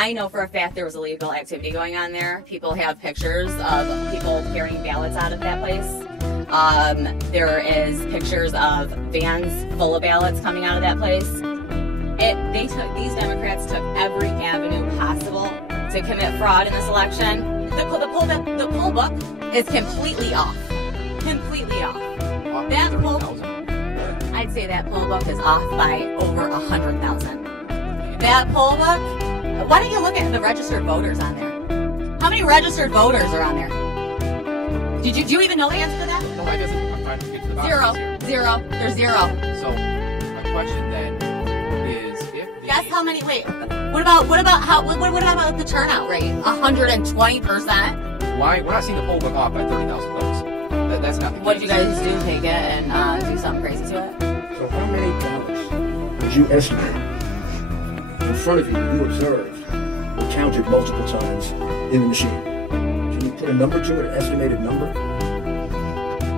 I know for a fact there was illegal activity going on there. People have pictures of people carrying ballots out of that place. There is pictures of vans full of ballots coming out of that place. These Democrats took every avenue possible to commit fraud in this election. The poll book is completely off. Completely off. That poll, I'd say that poll book is off by over 100,000. That poll book, why don't you look at the registered voters on there? How many registered voters are on there? Do you even know the answer to that? No, I guess I'm trying to get to the bottom. Zero. There's zero. So my question then is, if guess how many? Wait. What about the turnout rate? 120%. Why we're not seeing the poll book off by 30,000 votes? That's not the case. What did you guys do? Take it and do something crazy to it? So how many ballots did you estimate in front of you that you observed were counted multiple times in the machine? Can you put a number to it, an estimated number?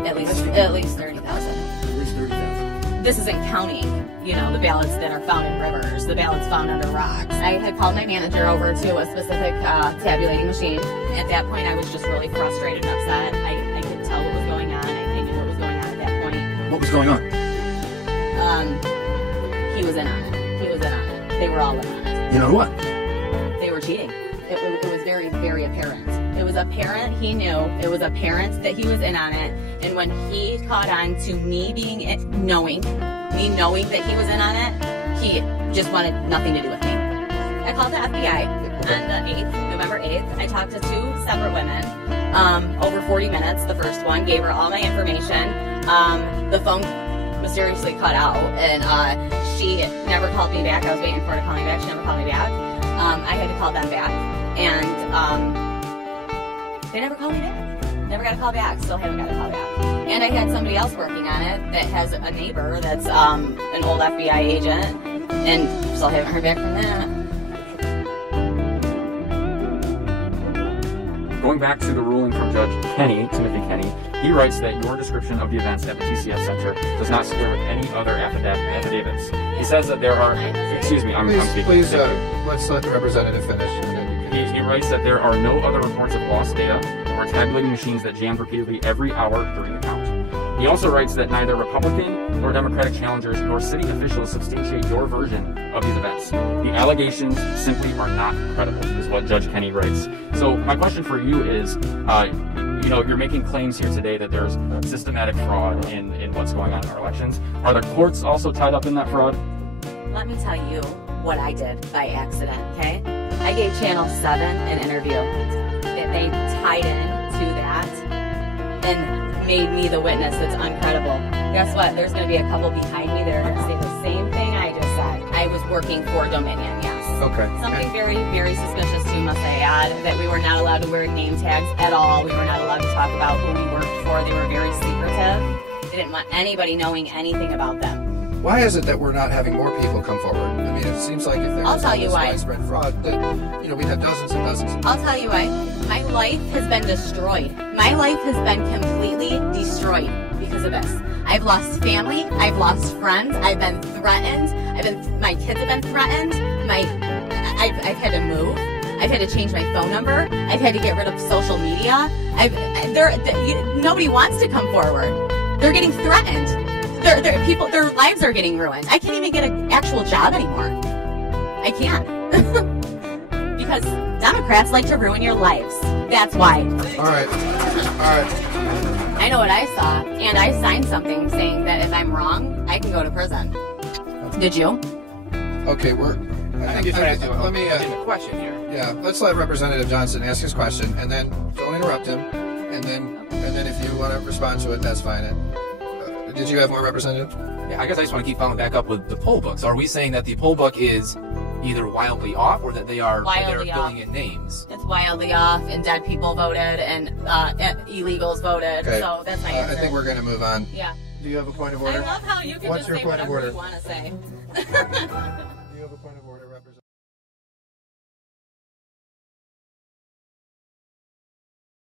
At least 30,000. At least 30,000. This isn't counting, you know, the ballots that are found in rivers, the ballots found under rocks. I had called my manager over to a specific tabulating machine. At that point, I was just really frustrated and upset. I could tell what was going on. I knew what was going on at that point. What was going on? He was in on it. He was in on it. They were all in on it. You know what? They were cheating. It was very, very apparent. It was apparent he knew. It was apparent that he was in on it. And when he caught on to me knowing that he was in on it, he just wanted nothing to do with me. I called the FBI on the 8th, November 8th. I talked to 2 separate women, over 40 minutes. The first one, gave her all my information. The phone mysteriously cut out, and she never called me back. I was waiting for her to call me back. She never called me back. I had to call them back, and they never called me back. Never got a call back. Still haven't got a call back. And I had somebody else working on it that has a neighbor that's an old FBI agent, and still haven't heard back from that. Going back to the ruling from Judge Timothy Kenny, he writes that your description of the events at the TCF Center does not square with any other affidavits. He says that there are, excuse me, I'm speaking. Please, let's let the representative finish. And then you can... He writes that there are no other reports of lost data or tabulating machines that jammed repeatedly every hour during the count. He also writes that neither Republican nor Democratic challengers nor city officials substantiate your version of these events. The allegations simply are not credible, is what Judge Kenny writes. So my question for you is, you know, you're making claims here today that there's systematic fraud in what's going on in our elections. Are the courts also tied up in that fraud? Let me tell you what I did by accident, okay? I gave Channel 7 an interview. They tied into that and made me the witness that's uncredible. Guess what? There's going to be a couple behind me that are going to say the same thing I just said. I was working for Dominion, yes. Okay. Something very, very suspicious too, must I add, that we were not allowed to wear name tags at all. We were not allowed to talk about who we worked for. They were very secretive. They didn't want anybody knowing anything about them. Why is it that we're not having more people come forward? I mean, it seems like if there was all this widespread fraud, that, you know, we'd have dozens and dozens. I'll tell you why. My life has been destroyed. My life has been completely destroyed because of this. I've lost family. I've lost friends. I've been threatened. My kids have been threatened. I've had to move. I've had to change my phone number. I've had to get rid of social media. Nobody wants to come forward. They're getting threatened. Their lives are getting ruined. I can't even get an actual job anymore. I can't. Because Democrats like to ruin your lives. That's why. All right. I know what I saw, and I signed something saying that if I'm wrong, I can go to prison. Did you? Okay, I'm just trying to do a question here. Yeah, let's let Representative Johnson ask his question, and then don't interrupt him. And then if you want to respond to it, that's fine. Did you have more, Representative? Yeah, I guess I just want to keep following back up with the poll books. Are we saying that the poll book is either wildly off or that they're filling in names? It's wildly off, and dead people voted, and illegals voted. Okay. So that's my answer. I think we're going to move on. Yeah. Do you have a point of order? I love how you can What's just your say point of whatever order? you want to say. Do you have a point of order?